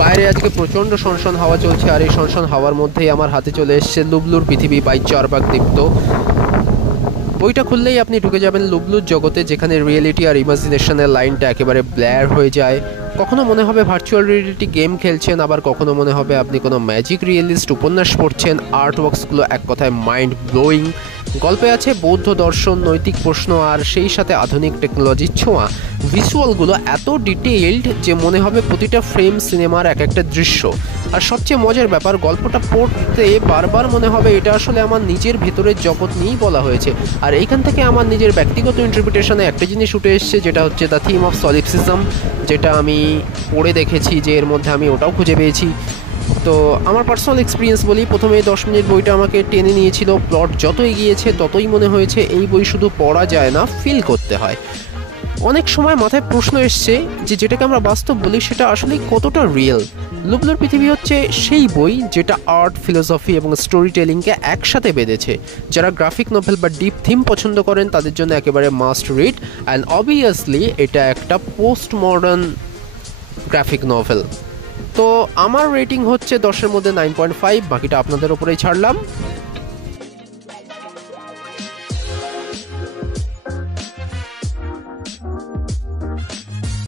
বাইরে আজকে প্রচণ্ড সনসন হাওয়া চলছে, আর এই সনসন হাওয়ার মধ্যেই আমার হাতে চলে এসছে লুবলুর পৃথিবী বাই চারবাক দীপ্ত। বইটা খুললেই আপনি ঢুকে যাবেন লুবলুর জগতে, যেখানে রিয়েলিটি আর ইমাজিনেশনের লাইনটা একেবারে ব্ল্যার হয়ে যায়। কখনো মনে হবে ভার্চুয়াল রিয়েলিটি গেম খেলছেন, আবার কখনো মনে হবে আপনি কোনো ম্যাজিক রিয়েলিস্ট উপন্যাস পড়ছেন। আর্ট ওয়ার্কসগুলো এক কথায় মাইন্ড ব্লোয়িং। গল্পে আছে বৌদ্ধ দর্শন, নৈতিক প্রশ্ন, আর সেই সাথে আধুনিক টেকনোলজির ছোঁয়া। ভিজুয়ালগুলো এত ডিটেইলড যে মনে হবে প্রতিটা ফ্রেম সিনেমার এক একটা দৃশ্য। আর সবচেয়ে মজার ব্যাপার, গল্পটা পড়তে বারবার মনে হবে এটা আসলে আমার নিজের ভেতরের জগৎ নিয়েই বলা হয়েছে। আর এইখান থেকে আমার নিজের ব্যক্তিগত ইন্টারপ্রিটেশনে একটা জিনিস উঠে এসছে, যেটা হচ্ছে দ্য থিম অফ সলিপসিজম, যেটা আমি পড়ে দেখেছি যে এর মধ্যে আমি ওটাও খুঁজে পেয়েছি। তো আমার পার্সোনাল এক্সপিরিয়েন্স বলি, প্রথমে 10 মিনিট বইটা আমাকে টেনে নিয়েছিল। প্লট যত এগিয়েছে ততই মনে হয়েছে এই বই শুধু পড়া যায় না, ফিল করতে হয়। অনেক সময় মাথায় প্রশ্ন এসছে যে যেটাকে আমরা বাস্তব বলি সেটা আসলে কতটা রিয়েল। লুবলুর পৃথিবী হচ্ছে সেই বই যেটা আর্ট, ফিলোসফি এবং স্টোরি টেলিংকে একসাথে বেঁধেছে। যারা গ্রাফিক নভেল বা ডিপ থিম পছন্দ করেন তাদের জন্য একেবারে মাস্ট রিড। অ্যান্ড অবভিয়াসলি এটা একটা পোস্ট মডার্ন গ্রাফিক নভেল। তো আমার রেটিং হচ্ছে 10-এর মধ্যে 9.5, বাকিটা আপনাদের ওপরেই ছাড়লাম।